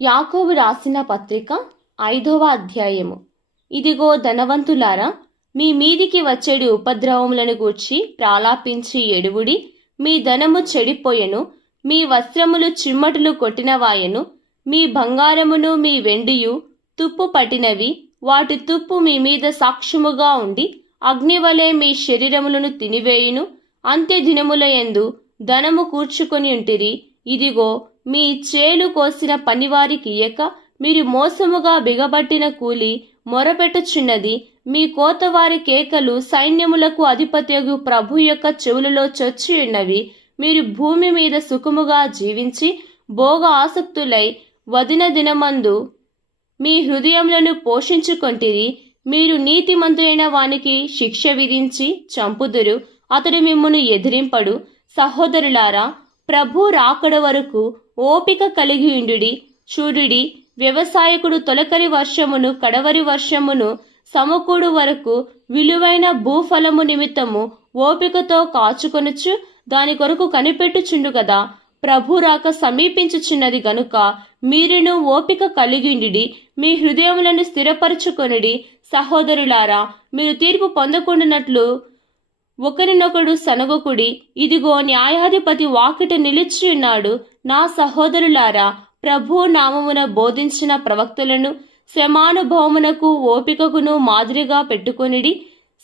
యాకోబు రాసిన పత్రిక ఐదవ అధ్యాయము. ఇదిగో ధనవంతులారా మీ మీదికి వచ్చేడి ఉపద్రవములను గూర్చి ప్రాలాపించి ఎడువుడి మీ ధనము చెడిపోయెను మీ వస్త్రములు చిమ్మటులు కొట్టినవాయెను మీ బంగారమును మీ వెండియు తుప్పు పట్టినవి వాటి తుప్పు మీ మీద సాక్ష్యముగా ఉండి అగ్నివలే మీ శరీరములను తినివేయును అంత్య దినముల యందు ధనము కూర్చుకొని ఉంటిరి ఇదిగో మీ చేలు కోసిన పనివారికి ఇయ్యక మీరు మోసముగా బిగబట్టిన కూలి మొరపెట్టుచున్నది మీ కోతవారి కేకలు సైన్యములకు అధిపత్యగు ప్రభు యొక్క చెవులలో చొచ్చి ఉన్నవి మీరు భూమి మీద సుఖముగా జీవించి భోగ ఆసక్తులై వదిన దినమందు మీ హృదయములను పోషించుకొంటిరి మీరు నీతిమంతులైన వానికి శిక్ష విధించి చంపుదురు అతడు మిమ్మను ఎదిరింపడు. సహోదరులారా ప్రభు రాకడ వరకు ఓపిక కలిగియుండుడి చూడుడి వ్యవసాయకుడు తొలకరి వర్షమును కడవరి వర్షమును సమకూడు వరకు విలువైన భూఫలము నిమిత్తము ఓపికతో కాచుకొనుచు దాని కొరకు కనిపెట్టుచుండు కదా ప్రభు రాక సమీపించుచున్నది గనుక మీరును ఓపిక కలిగిండి మీ హృదయములను స్థిరపరచుకొనిడి. సహోదరులారా మీరు తీర్పు పొందకుండానట్లు ఒకరినొకడు సనగకుడి ఇదిగో న్యాయాధిపతి వాకిట నిలిచి ఉన్నాడు. నా సహోదరులారా ప్రభు నామమున బోధించిన ప్రవక్తలను శ్రమానుభవమునకు ఓపికకును మాదిరిగా పెట్టుకొనిడి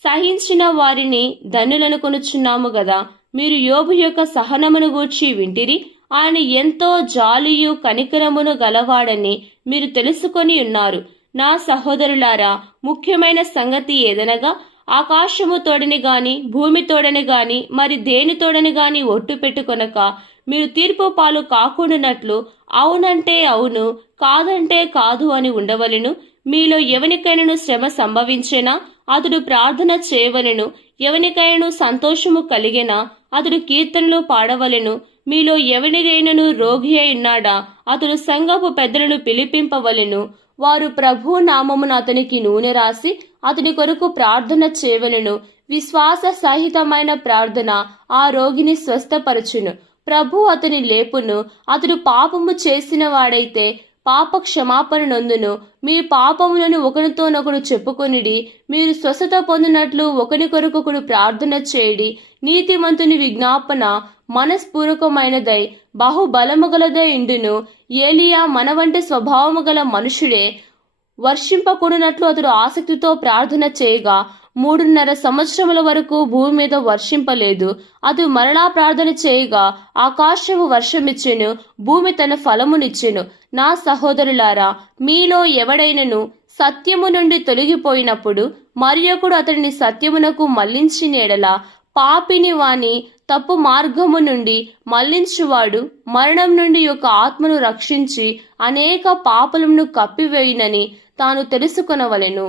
సహించిన వారిని ధనులను కొనుచున్నాము గదా. మీరు యోబు యొక్క సహనమును గూర్చి వింటిరి ఆయన ఎంతో జాలియు కనికరమును గలవాడని మీరు తెలుసుకొని ఉన్నారు. నా సహోదరులారా ముఖ్యమైన సంగతి ఏదనగా ఆకాశము తోడని గాని భూమి తోడని గాని మరి దేని తోడని గాని ఒట్టు పెట్టుకొనక మీరు తీర్పు పాలు కాకుండానట్లు అవునంటే అవును కాదంటే కాదు అని ఉండవలెను. మీలో ఎవనికైనాను శ్రమ సంభవించేనా? అతడు ప్రార్థన చేయవలెను. ఎవనికైనాను సంతోషము కలిగేనా? అతడు కీర్తనలు పాడవలెను. మీలో ఎవనిదైనను రోగి అయి ఉన్నాడా? అతడు సంఘపు పెద్దలను పిలిపింపవలెను. వారు ప్రభు నామమున అతనికి నూనె రాసి అతని కొరకు ప్రార్థన చేయవలెను. విశ్వాస సహితమైన ప్రార్థన ఆ రోగిని స్వస్థపరచును. ప్రభు అతని లేపును. అతడు పాపము చేసిన వాడైతే పాప క్షమాపణ నందును. మీ పాపములను ఒకరితోనొకడు చెప్పుకొనిడి మీరు స్వస్థత పొందినట్లు ఒకరి కొరకొకడు ప్రార్థన చేయడి. నీతిమంతుని విజ్ఞాపన మనస్పూర్వకమైనదై బహుబలముగలదై ఇండును. ఏలియా మనవంటి స్వభావము గల మనుషుడే. వర్షింపకూడనట్లు అతడు ఆసక్తితో ప్రార్థన చేయగా మూడున్నర సంవత్సరముల వరకు భూమి మీద వర్షింపలేదు. అతడు మరలా ప్రార్థన చేయగా ఆకాశము వర్షమిచ్చెను భూమి తన ఫలమునిచ్చెను. నా సహోదరులారా మీలో ఎవడైనను సత్యము నుండి తొలగిపోయినప్పుడు మరియకుడు అతడిని సత్యమునకు మళ్ళించిన ఎడల పాపిని వాని తప్పు మార్గము నుండి మళ్ళించువాడు మరణం నుండి యొక్క ఆత్మను రక్షించి అనేక పాపలను కప్పివేయునని తాను తెలుసుకొనవలెను.